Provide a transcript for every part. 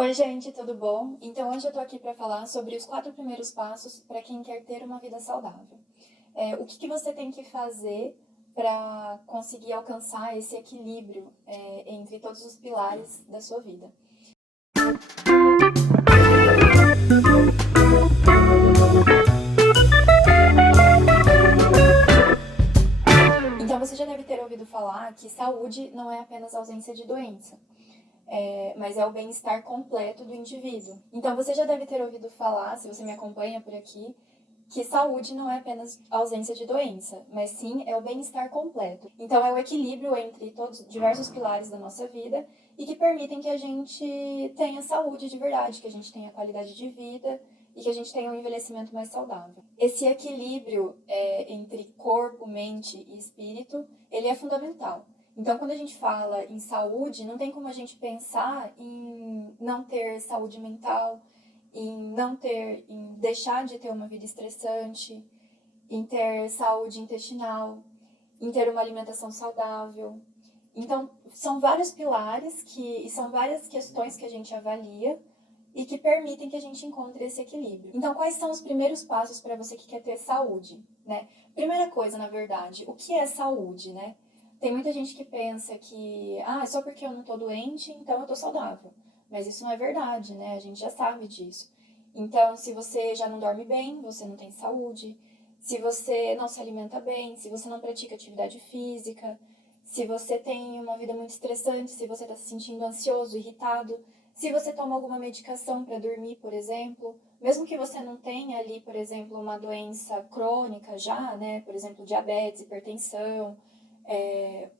Oi, gente, tudo bom? Então, hoje eu tô aqui para falar sobre os 4 primeiros passos para quem quer ter uma vida saudável. O que você tem que fazer para conseguir alcançar esse equilíbrio entre todos os pilares da sua vida. Então, você já deve ter ouvido falar que saúde não é apenas ausência de doença. Mas é o bem-estar completo do indivíduo. Então, você já deve ter ouvido falar, se você me acompanha por aqui, que saúde não é apenas ausência de doença, mas sim é o bem-estar completo. Então, é o equilíbrio entre todos os diversos pilares da nossa vida e que permitem que a gente tenha saúde de verdade, que a gente tenha qualidade de vida e que a gente tenha um envelhecimento mais saudável. Esse equilíbrio entre corpo, mente e espírito, ele é fundamental. Então, quando a gente fala em saúde, não tem como a gente pensar em não ter saúde mental, em deixar de ter uma vida estressante, em ter saúde intestinal, em ter uma alimentação saudável. Então, são vários pilares e são várias questões que a gente avalia e que permitem que a gente encontre esse equilíbrio. Então, quais são os primeiros passos para você que quer ter saúde, né? Primeira coisa, na verdade, o que é saúde, né? Tem muita gente que pensa que, só porque eu não tô doente, então eu tô saudável. Mas isso não é verdade, né? A gente já sabe disso. Então, se você já não dorme bem, você não tem saúde. Se você não se alimenta bem, se você não pratica atividade física, se você tem uma vida muito estressante, se você está se sentindo ansioso, irritado, se você toma alguma medicação para dormir, por exemplo, mesmo que você não tenha ali, por exemplo, uma doença crônica já, né? Por exemplo, diabetes, hipertensão, é,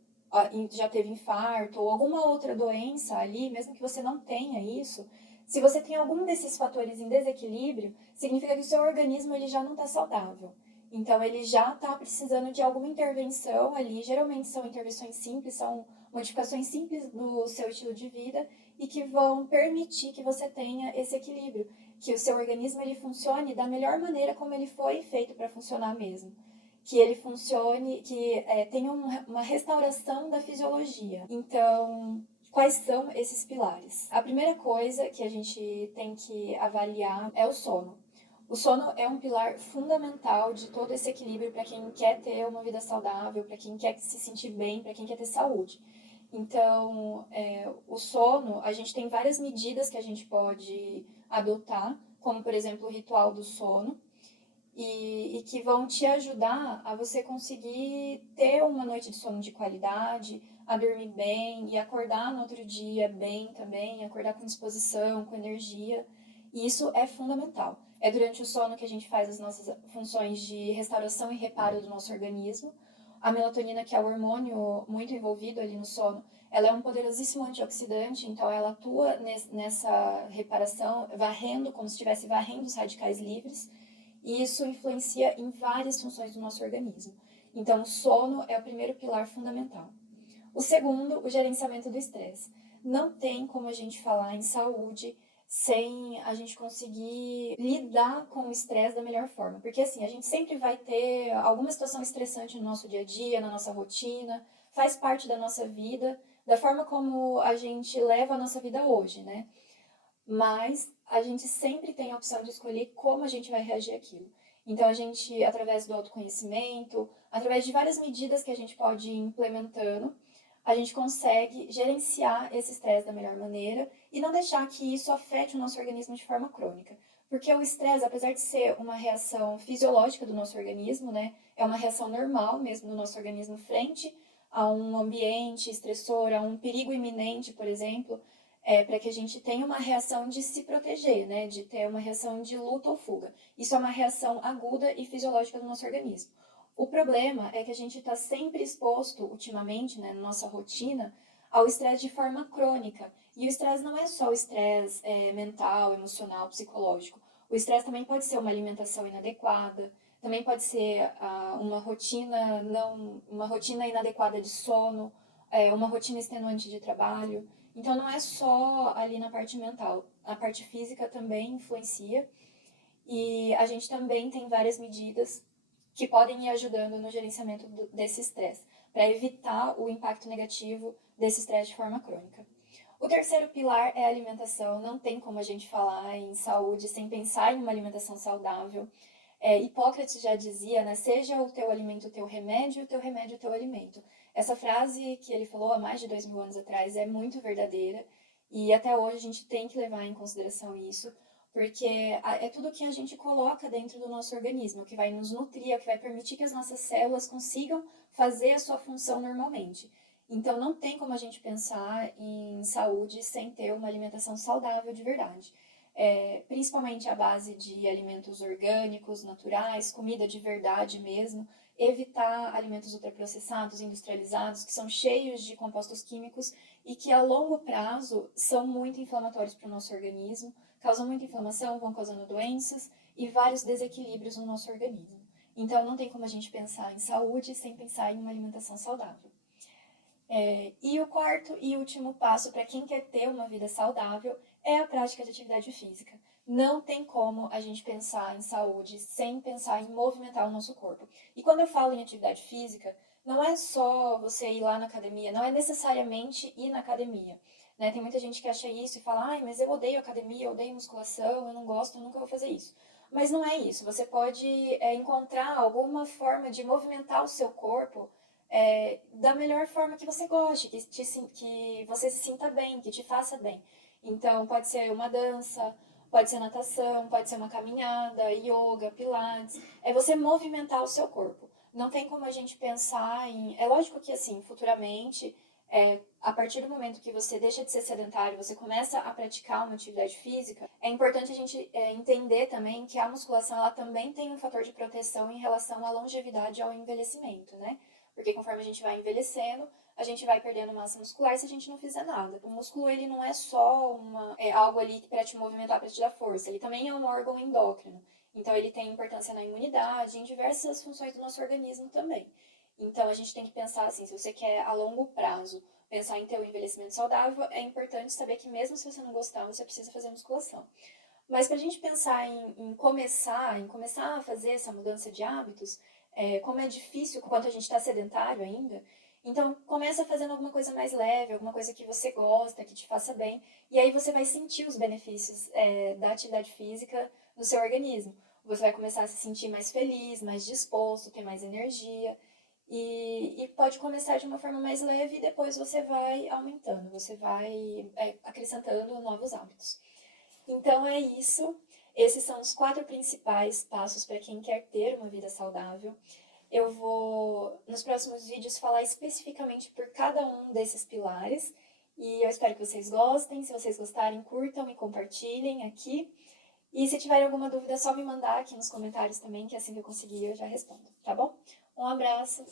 já teve infarto ou alguma outra doença ali, mesmo que você não tenha isso, se você tem algum desses fatores em desequilíbrio, significa que o seu organismo ele já não está saudável. Então, ele já está precisando de alguma intervenção ali. Geralmente são intervenções simples, são modificações simples do seu estilo de vida e que vão permitir que você tenha esse equilíbrio, que o seu organismo ele funcione da melhor maneira como ele foi feito para funcionar mesmo. Que ele funcione, que tenha uma restauração da fisiologia. Então, quais são esses pilares? A primeira coisa que a gente tem que avaliar é o sono. O sono é um pilar fundamental de todo esse equilíbrio para quem quer ter uma vida saudável, para quem quer se sentir bem, para quem quer ter saúde. Então, o sono, a gente tem várias medidas que a gente pode adotar, como, por exemplo, o ritual do sono, e que vão te ajudar a você conseguir ter uma noite de sono de qualidade, a dormir bem e acordar no outro dia bem também, acordar com disposição, com energia. E isso é fundamental. É durante o sono que a gente faz as nossas funções de restauração e reparo do nosso organismo. A melatonina, que é o hormônio muito envolvido ali no sono, ela é um poderosíssimo antioxidante, então ela atua nessa reparação, varrendo, como se estivesse varrendo os radicais livres, e isso influencia em várias funções do nosso organismo. Então, o sono é o primeiro pilar fundamental. O segundo, o gerenciamento do estresse. Não tem como a gente falar em saúde sem a gente conseguir lidar com o estresse da melhor forma. Porque assim, a gente sempre vai ter alguma situação estressante no nosso dia a dia, na nossa rotina, faz parte da nossa vida, da forma como a gente leva a nossa vida hoje, né? Mas a gente sempre tem a opção de escolher como a gente vai reagir àquilo. Então, a gente, através do autoconhecimento, através de várias medidas que a gente pode ir implementando, a gente consegue gerenciar esse estresse da melhor maneira e não deixar que isso afete o nosso organismo de forma crônica. Porque o estresse, apesar de ser uma reação fisiológica do nosso organismo, né, é uma reação normal mesmo do nosso organismo frente a um ambiente estressor, a um perigo iminente, por exemplo, para que a gente tenha uma reação de se proteger, né? De ter uma reação de luta ou fuga. Isso é uma reação aguda e fisiológica do nosso organismo. O problema é que a gente está sempre exposto, ultimamente, né, na nossa rotina, ao estresse de forma crônica. E o estresse não é só o estresse mental, emocional, psicológico. O estresse também pode ser uma alimentação inadequada, também pode ser uma rotina inadequada de sono, uma rotina extenuante de trabalho. Então não é só ali na parte mental, a parte física também influencia e a gente também tem várias medidas que podem ir ajudando no gerenciamento desse estresse, para evitar o impacto negativo desse estresse de forma crônica. O terceiro pilar é a alimentação. Não tem como a gente falar em saúde sem pensar em uma alimentação saudável. Hipócrates já dizia, né? Seja o teu alimento o teu remédio, o teu remédio o teu alimento. Essa frase que ele falou há mais de 2000 anos atrás é muito verdadeira e até hoje a gente tem que levar em consideração isso, porque é tudo que a gente coloca dentro do nosso organismo, que vai nos nutrir, é que vai permitir que as nossas células consigam fazer a sua função normalmente. Então não tem como a gente pensar em saúde sem ter uma alimentação saudável de verdade. Principalmente à base de alimentos orgânicos, naturais, comida de verdade mesmo, evitar alimentos ultraprocessados, industrializados, que são cheios de compostos químicos e que a longo prazo são muito inflamatórios para o nosso organismo, causam muita inflamação, vão causando doenças e vários desequilíbrios no nosso organismo. Então não tem como a gente pensar em saúde sem pensar em uma alimentação saudável. E o quarto e último passo para quem quer ter uma vida saudável é a prática de atividade física. Não tem como a gente pensar em saúde sem pensar em movimentar o nosso corpo. E quando eu falo em atividade física, não é só você ir lá na academia, não é necessariamente ir na academia. Né? Tem muita gente que acha isso e fala, ai, mas eu odeio academia, eu odeio musculação, eu não gosto, eu nunca vou fazer isso. Mas não é isso. Você pode encontrar alguma forma de movimentar o seu corpo da melhor forma que você goste, que você se sinta bem, que te faça bem. Então, pode ser uma dança, pode ser natação, pode ser uma caminhada, yoga, pilates. É você movimentar o seu corpo. Não tem como a gente pensar em... É lógico que, assim, futuramente, a partir do momento que você deixa de ser sedentário, você começa a praticar uma atividade física, é importante a gente entender também que a musculação ela também tem um fator de proteção em relação à longevidade e ao envelhecimento, né? Porque conforme a gente vai envelhecendo, a gente vai perdendo massa muscular se a gente não fizer nada. O músculo, ele não é só algo ali para te movimentar, para te dar força. Ele também é um órgão endócrino. Então, ele tem importância na imunidade, em diversas funções do nosso organismo também. Então, a gente tem que pensar assim, se você quer a longo prazo pensar em ter um envelhecimento saudável, é importante saber que mesmo se você não gostar, você precisa fazer musculação. Mas para a gente pensar em começar a fazer essa mudança de hábitos, como é difícil quando a gente está sedentário ainda, então começa fazendo alguma coisa mais leve, alguma coisa que você gosta, que te faça bem, e aí você vai sentir os benefícios da atividade física no seu organismo. Você vai começar a se sentir mais feliz, mais disposto, ter mais energia, e pode começar de uma forma mais leve e depois você vai aumentando, você vai acrescentando novos hábitos. Então é isso. Esses são os 4 principais passos para quem quer ter uma vida saudável. Eu vou, nos próximos vídeos, falar especificamente por cada um desses pilares. E eu espero que vocês gostem. Se vocês gostarem, curtam e compartilhem aqui. E se tiverem alguma dúvida, é só me mandar aqui nos comentários também, que assim que eu conseguir eu já respondo, tá bom? Um abraço!